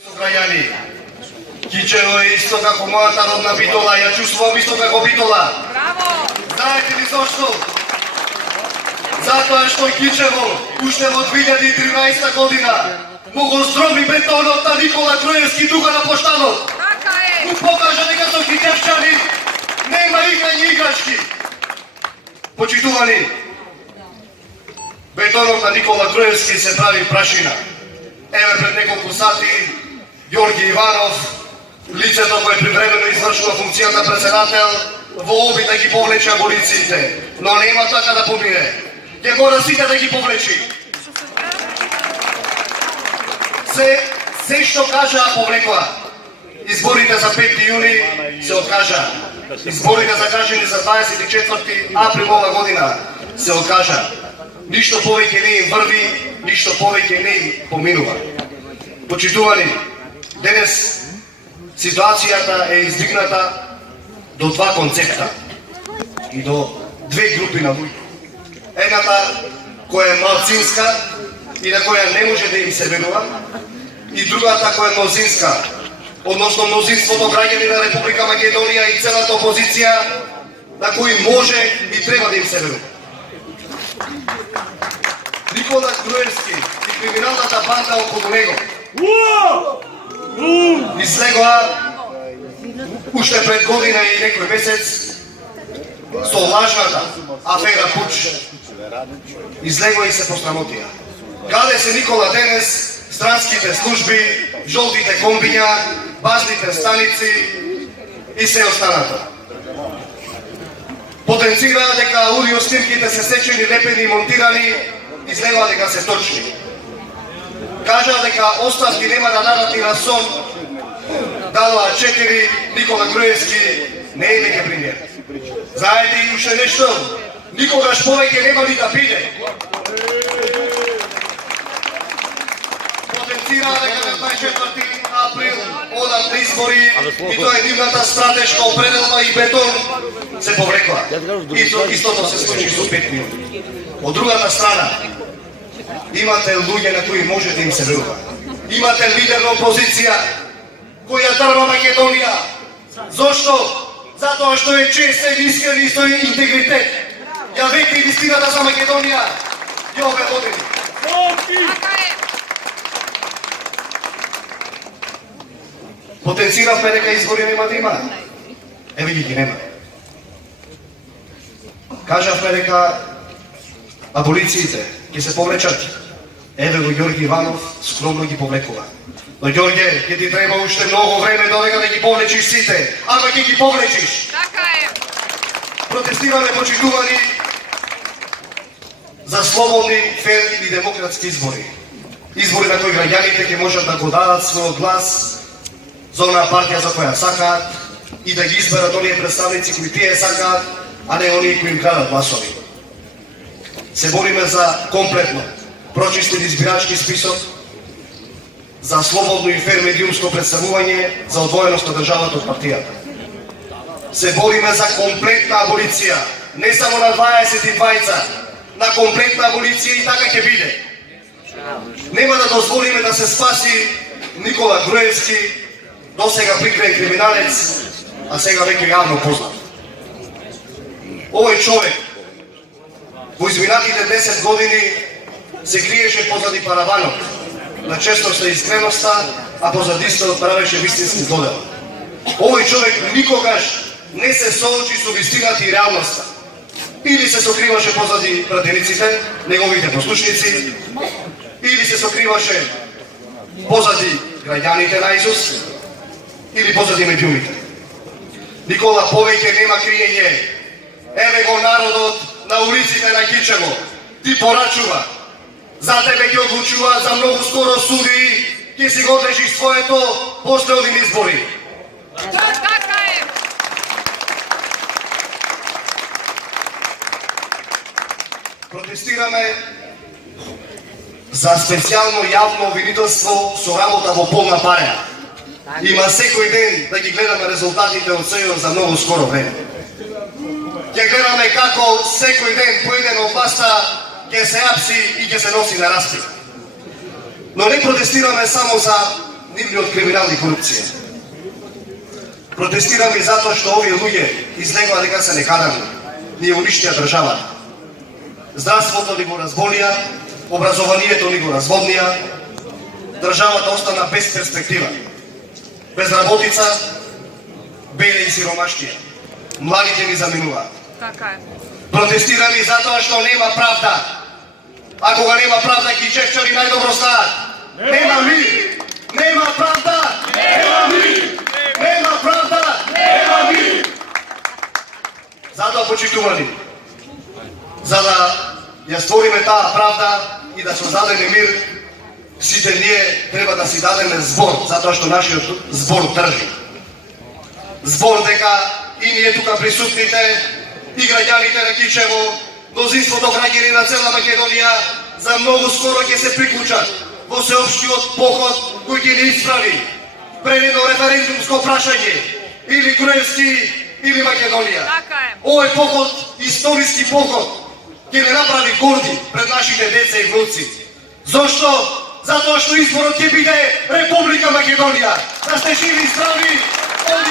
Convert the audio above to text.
Граѓани, Кичево е исто како мојата родна Битола, ја чувствувам исто како Битола. Браво! Знаете ли зашто? Затоа што Кичево, уште во 2013 година, му го здроби бетонот на Никола Груевски тука на площадот. Така е! Му покажа дека со Кичевчани нема играње играчки. Почитувани, бетонот на Никола Груевски се прави прашина. Еве пред неколку сати Јорги Иванов, лицето кое привремено извршува функцијата председател, во обид да ги повлече аболициите, но нема така да помине. Ќе мора сите да ги повлечи. Се што кажа повлекоа. Изборите за 5 јуни се откажа. Изборите закажани за 24 април ова година се откажа. Ништо повеќе не им врви, ништо повеќе не им поминува. Почитувани, денес ситуацијата е издигната до два концепта и до две групи на луѓе. Едната која е малцинска и на која не може да им се верува, и другата која е мнозинска, односно мнозинството граѓани на Република Македонија и целата опозиција на кои може и треба да им се верува. Никола Груевски и криминалната банда околу него излегоа уште пред година и некој месец со лажната афера Пуч. Излегоа и се посрамотија. Каде се Никола денес? Странските служби, жолтите комбиња, базните станици и се останато. Потенцираат дека аудиоснимките се сечени, лепени и монтирани, излегоа дека се точни. Кажа дека оставки нема да дадат и на сон. Дадоа 4, Никола Груевски не е веќе премиер. Знаете и уште нешто? Никогаш повеќе нема ни да биде. Потенцира дека на 24 април одат на избори и тоа е нивната стратешка определба и бетон се повлекоа. Истото се случи со 5 минути. Од другата страна, имате луѓе на кои може да им се верува. Имате лидер на опозиција која дрва Македонија. Зошто? Затоа што е честен, искрен и со интегритет. Ја вети вистината за Македонија и ове години. Потенциравме дека избори нема да има. Еве ги нема. Кажавме дека аболициите ќе се повлечат. Еве го Јорги Иванов скромно ги повлекува. Но Ѓорѓе, ќе ти треба уште многу време додека да ги повлечиш сите, ама ќе ги повлечиш. Така е. Протестираме, почитувани, за слободни, фер и демократски избори. Избори на кои граѓаните ќе можат да го дадат својот глас за онаа партија за која сакаат и да ги изберат оние представници кои тие сакаат, а не оние кои им крадат гласови. Се бориме за комплетно прочистен избирачки список, за слободно и фер медиумско представување, за одвоеност на државата од партијата. Се бориме за комплетна аболиција, не само на 22, на комплетна аболиција и така ќе биде. Нема да дозволиме да се спаси Никола Груевски, досега прикрен криминалец, а сега веќе јавно познат. Овој човек во изминатите 10 години се криеше позади параванот на честноста и искреноста, а позади се правеше вистински злодел. Овој човек никогаш не се соочи со вистината и реалноста. Или се сокриваше позади пратениците, неговите послушници, или се сокриваше позади граѓаните на Исус, или позади медиумите. Никола повеќе нема криење. Еве го народот на улиците на Кичево. Ти порачува. За тебе ќе одлучува за многу скоро суди, ќе си го одлежиш своето после овие избори. Така е. Протестираме за специјално јавно обвинителство со работа во полна пареа. Има секој ден да ги гледаме резултатите од СЈО за многу скоро време. Ќе гледаме како секој ден по еден од власта ќе се апси и ќе се носи на распит. Но не протестираме само за нивни од криминал и корупција. Протестираме затоа што овие луѓе излегува дека се некадърни, ни уништија државата. Здравството ни го разболија, образованието ни го разводнија, државата остана без перспектива, безработица, беда и сиромаштија. Младите ни заминуваат. Така е. Протестираме затоа што нема правда. А кога нема правда, кичевчари најдобро знаат. Нема мир, нема правда, нема мир, нема правда, нема мир. Затоа, почитувани, за да ја створиме таа правда и да создадеме мир, сите ние треба да си дадеме збор, затоа што нашиот збор држи. Збор дека и ние тука присутните, и граѓаните на Кичево, мнозинството граѓани на цела Македонија, за многу скоро ќе се приклучат во сеопштиот поход кој ќе ни исправи пред едно референдумско прашање, или Груевски, или Македонија. Така е. Овој поход, историски поход, ќе не направи горди пред нашите деца и внуци. Зошто? Затоа што изборот ќе биде Република Македонија. Да сте живи и здрави, овде